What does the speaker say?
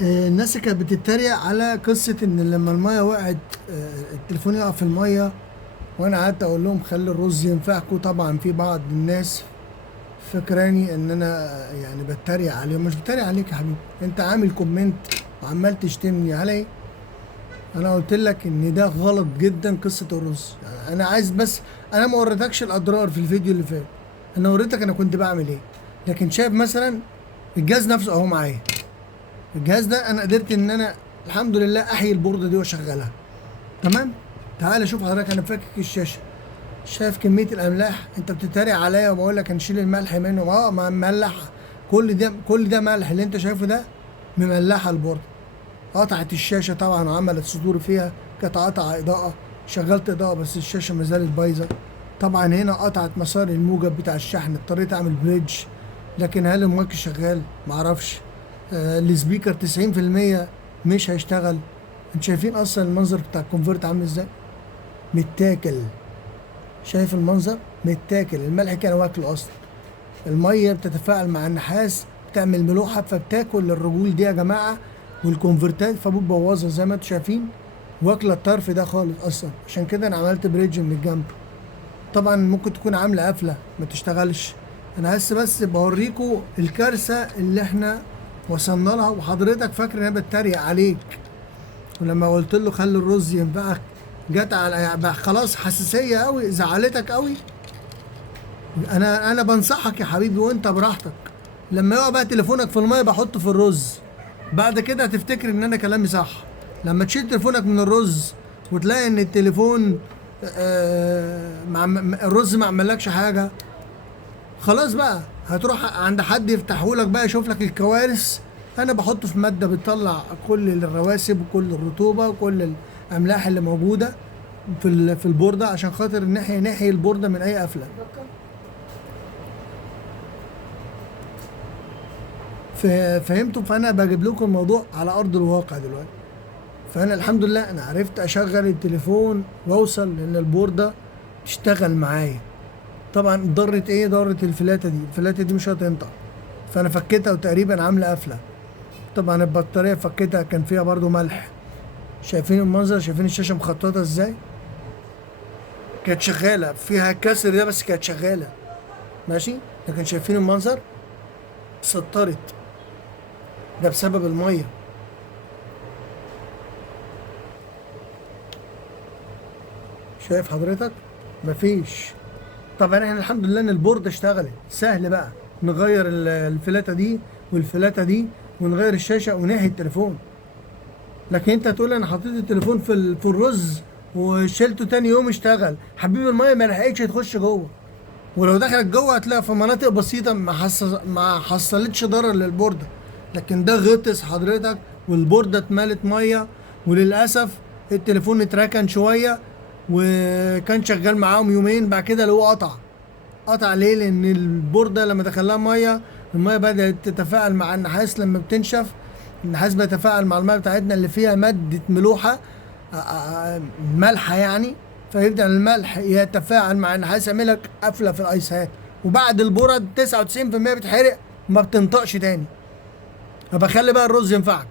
الناس كانت بتتريق على قصة إن لما المية وقعت، التليفون يقع في المية. وأنا قعدت أقول لهم خلي الرز ينفعكوا. طبعا في بعض الناس فاكراني إن أنا يعني بتريق عليهم. مش بتريق عليك يا حبيبي، أنت عامل كومنت وعمال تشتمني علي. أنا قلت لك إن ده غلط جدا قصة الرز. يعني أنا عايز بس، أنا ما وريتكش الأضرار في الفيديو اللي فات، أنا وريتك أنا كنت بعمل إيه. لكن شايف مثلا الجهاز نفسه أهو معايا. الجهاز ده انا قدرت ان انا الحمد لله احيي البورده دي واشغلها تمام. تعال شوف حضرتك، انا فاكك الشاشه. شايف كميه الاملاح؟ انت بتتريق عليا وبقول لك هنشيل الملح منه. ما مملحه. كل ده ملح اللي انت شايفه ده، مملحه البورده. قطعت الشاشه طبعا وعملت صدور فيها. كانت قطع اضاءه، شغلت اضاءه بس الشاشه ما زالت بايظه. طبعا هنا قطعت مسار الموجب بتاع الشحن، اضطريت اعمل بريدج. لكن هل المايك شغال؟ معرفش. السبيكر 90% مش هيشتغل. انتوا شايفين اصلا المنظر بتاع الكونفرت عامل ازاي؟ متاكل. شايف المنظر؟ متاكل. الملح كان واكله اصلا. الميه بتتفاعل مع النحاس، بتعمل ملوحه، فبتاكل الرجول دي يا جماعه والكونفرتات، فبتبوظها زي ما انتوا شايفين. واكله الطرف ده خالص اصلا. عشان كده انا عملت بريدج من الجنب. طبعا ممكن تكون عامله قفله ما تشتغلش. انا بس بوريكم الكارثه اللي احنا وصلنا لها. وحضرتك فاكر ان انا بتريق عليك، ولما قلت له خلي الرز ينفعك جت على بقى خلاص حساسيه قوي، زعلتك قوي. انا بنصحك يا حبيبي وانت براحتك. لما يقع بقى تليفونك في الميه بحطه في الرز، بعد كده هتفتكر ان انا كلامي صح. لما تشيل تليفونك من الرز وتلاقي ان التليفون الرز ما عملكش حاجه، خلاص بقى هتروح عند حد يفتحهولك بقى يشوف لك الكوارث. انا بحطه في ماده بتطلع كل الرواسب وكل الرطوبه وكل الاملاح اللي موجوده في البورده، عشان خاطر نحيي البورده من اي قفله. فهمتوا؟ فانا بجيب لكم الموضوع على ارض الواقع دلوقتي. فانا الحمد لله انا عرفت اشغل التليفون واوصل لان البورده تشتغل معايا. طبعا ضرت ايه؟ ضرت الفلاته دي مش هتنطق. فانا فكيتها وتقريبا عامله قفله. طبعا البطاريه فكيتها كان فيها برضو ملح. شايفين المنظر؟ شايفين الشاشه مخططه ازاي؟ كانت شغاله فيها كسر ده بس كانت شغاله ماشي. لكن شايفين المنظر؟ سطرت. ده بسبب الميه. شايف حضرتك؟ مفيش. طبعا احنا الحمد لله ان البورده اشتغلت. سهل بقى نغير الفلاته دي والفلاته دي ونغير الشاشه ونحيي التليفون. لكن انت تقول انا حطيت التليفون في الرز وشلته تاني يوم اشتغل. حبيبي الميه ما لحقتش تخش جوه، ولو دخلت جوه هتلاقي في مناطق بسيطه ما حصلتش ضرر للبورده. لكن ده غطس حضرتك والبورده اتملت ميه. وللاسف التليفون اتركن شويه وكان شغال معاهم يومين، بعد كده لقوه قطع ليه؟ لان البورده لما دخلها ميه، الميه بدات تتفاعل مع النحاس. لما بتنشف النحاس بيتفاعل مع الميه بتاعتنا اللي فيها ماده ملوحه، مالحه يعني. فيبدا الملح يتفاعل مع النحاس يعمل لك قفله في الايسات. وبعد البرد 99% بتحرق، ما بتنطقش تاني. فبخلي بقى الرز ينفعك.